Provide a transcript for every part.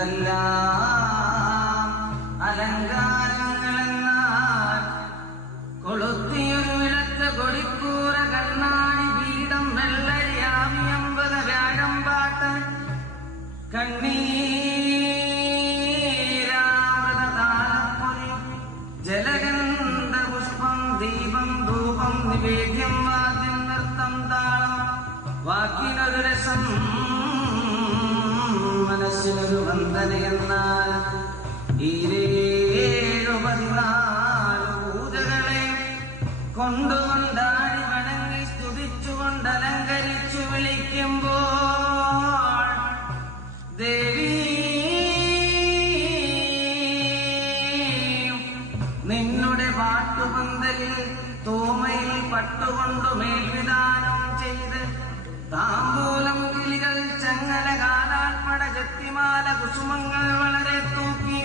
എന്തെല്ലാം അലങ്കാരങ്ങളെന്നാൽ കൊളുത്തിയൊരു വിളക്ക് കൊടിക്കൂറ കണ്ണാടി പീഠം വെള്ളരിയാമി അമ്പത് വ്യാഴം പാട്ട് കണ്ണീരാമൃതതാലപ്പൊലി ജലഗന്ധ പുഷ്പം ദീപം ധൂപം നിവേദ്യം വാദ്യം നൃത്തം താളം വാക്കിനൊരു രസം മനസ്സിനൊരു വന്ദനയെന്നാൽ ഈരേഴു പതിനാല് പൂജകളെ കൊണ്ടുകൊണ്ടാടി വണങ്ങി സ്തുതിച്ചുകൊണ്ട് അലങ്കരിച്ചു വിളിക്കുമ്പോൾ ദേവി നിന്നുടെ പാട്ടുപന്തലിൽ തോമയിൽ പട്ടുകൊണ്ടു മേൽവിധാനം ചെയ്ത് താമ്പൂലം കിളികൾ ചങ്ങല കാലാൽപ്പട കുസുമങ്ങൾ വളരെ തൂക്കി.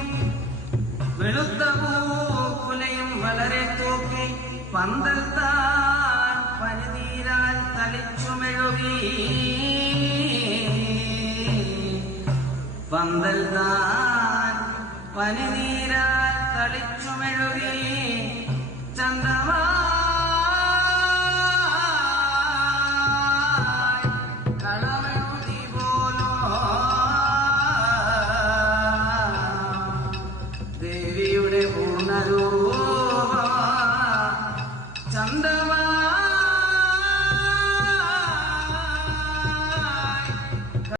വെളുത്ത പൂക്കുലയും വളരെ തൂക്കി. പന്തൽ താൻ പനിനീരാൽ തളിച്ചു മെഴുകി പന്തൽ താൻ പനിനീരാൽ തളിച്ചു മെഴുകി ചന്ദ്രമാ